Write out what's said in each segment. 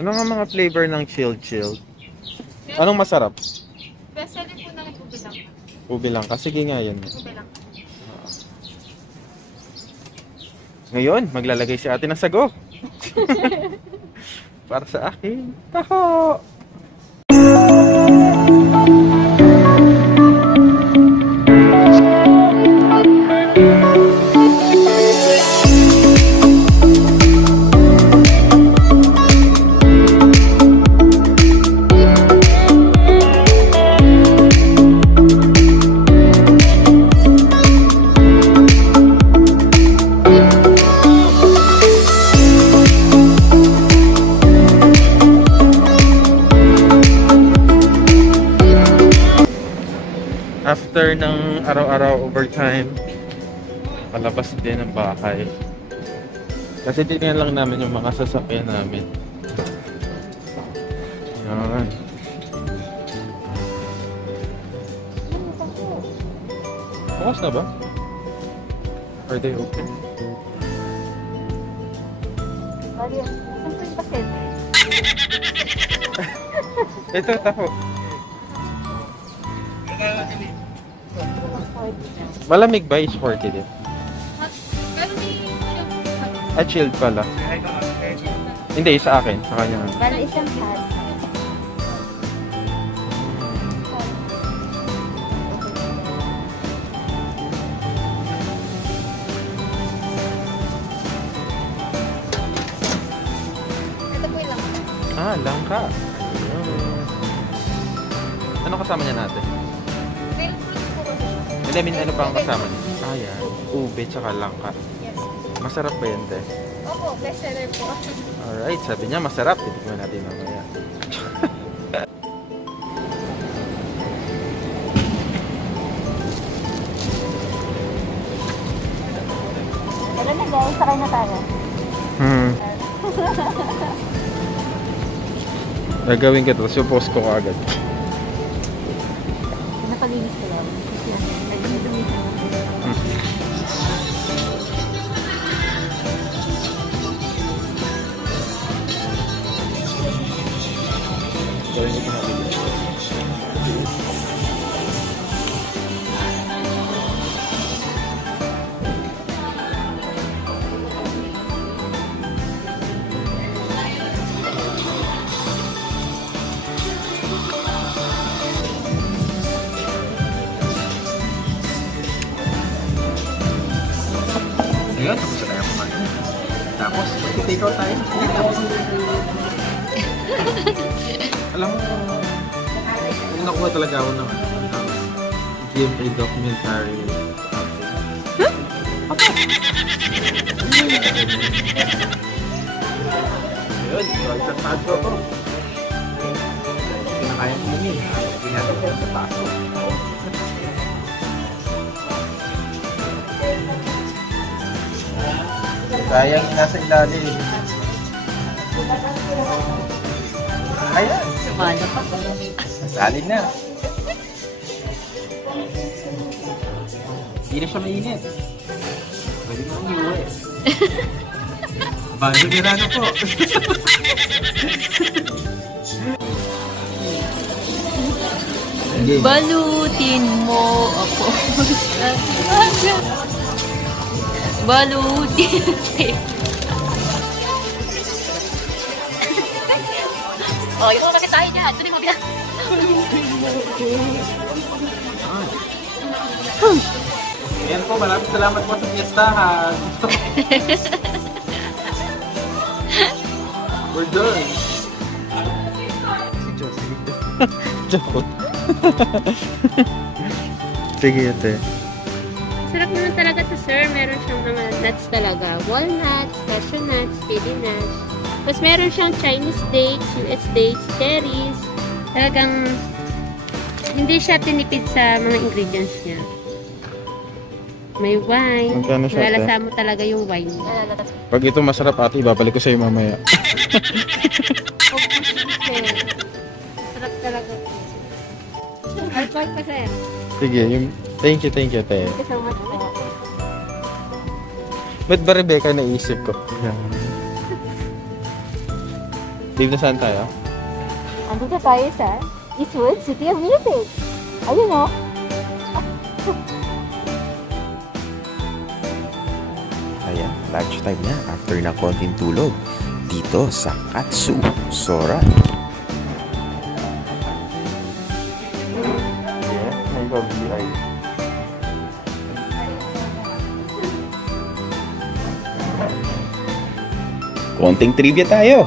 Ano nga mga flavor ng chilled? Anong masarap? Best seller po namin ube lang. Ube lang. Sige nga yan. Ube lang. Ngayon, maglalagay si ate ng sago. Para sa akin. Taho! After ng araw-araw overtime, palabas din ang bahay. Kasi tingnan lang namin yung mga sasakyan namin. Yan. Bukas na ba? Are they open? Ito, taho. Malamig ba is 40 din? Pero may Chilled pala. Hindi, sa akin. Sa kanya. Bala isang hat. Ito po lang. Langka. Ano kasama niya natin? Real fruit po kasi siya. I mean, ano pa ang kasama niya? Yan. Ube tsaka langka. Yes. Masarap ba yan, te? Opo, best seller po. Alright, sabi niya masarap. Titikman natin mamaya. Alam na guys, sakay na tayo. Gagawin ko to. So, post ko agad. Napalinis ko lang. Gawin ko natin. Ayan, tapos na tayo kumain. Tapos, mag-take out tayo. Alam mo, kung nakuha talaga ako ng give a documentary outfit. Ayun, magtatad ko ako. Pinakaya ko yun. Hindi natin kaya sa paso. Sayang nasa ilalim. Ayan. Sumano pa. Nasalin na. Hindi na siya mainit. Pwede mo nang iuwi. Bago nirano po. Balutin mo ako sa baga. Balutin. Oh, yung mga tayo niya. Ito na yung mabila. Ayan po, maraming salamat po sa fiestahan. We're done. Si Jocelyn. Joke. Sige, ate. Sarap naman talaga to, sir. Meron siyang mga nuts talaga. Walnuts, cashew nuts, pili nuts. Tapos meron siyang Chinese dates, US dates, cherries. Talagang hindi siya tinipid sa mga ingredients niya. May wine. Magkano siya, Lalasa mo talaga yung wine. Pag ito masarap, ate, ibabalik ko sa'yo mamaya. Sarap talaga. Alcohol pa, sir. Sige, yung... Thank you, ate. Thank you so much po. Ba't ba Rebecca naisip ko? Dave, nasaan tayo? Andito tayo sa Eastwood City of Music. Ayun o. Ayan, lunchtime na after na konting tulog dito sa Katsu Soran. Yes, may VI. Konting trivia tayo.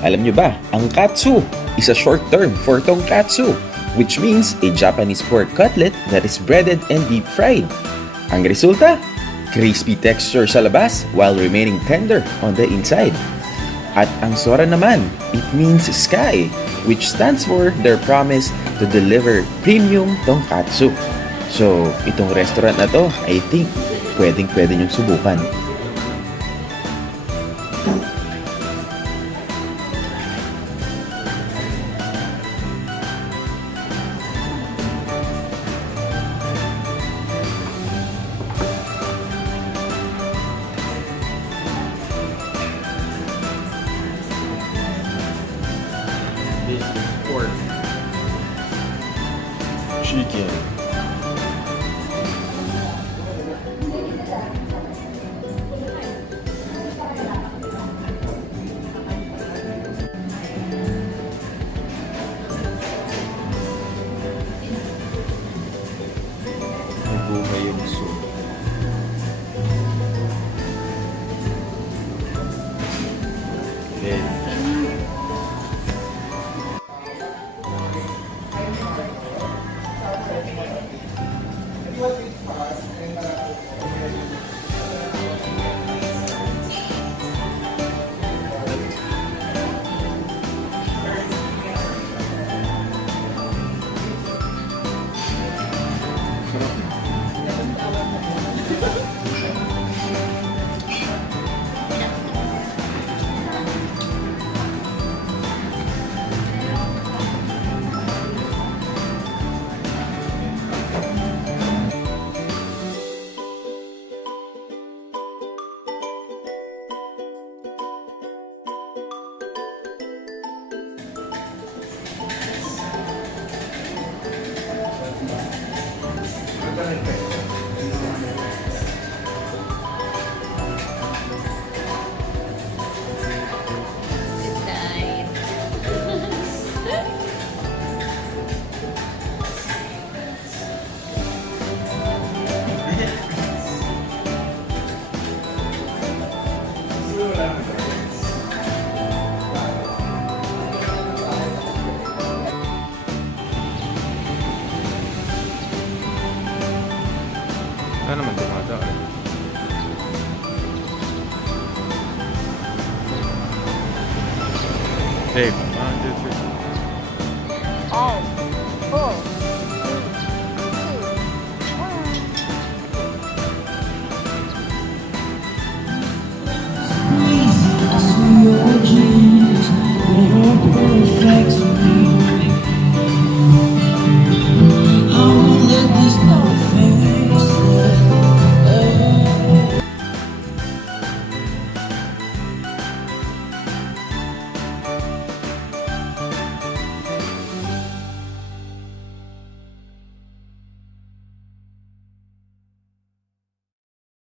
Alam nyo ba, ang katsu is a short term for tonkatsu, which means a Japanese pork cutlet that is breaded and deep fried. Ang resulta? Crispy texture sa labas while remaining tender on the inside. At ang sora naman, it means sky, which stands for their promise to deliver premium tonkatsu. So, itong restaurant na to, I think, pwedeng-pwede nyong subukan. This is pork. Chicken. Nabuhay yung soup. Then, Sana naman dumadaan. Dave.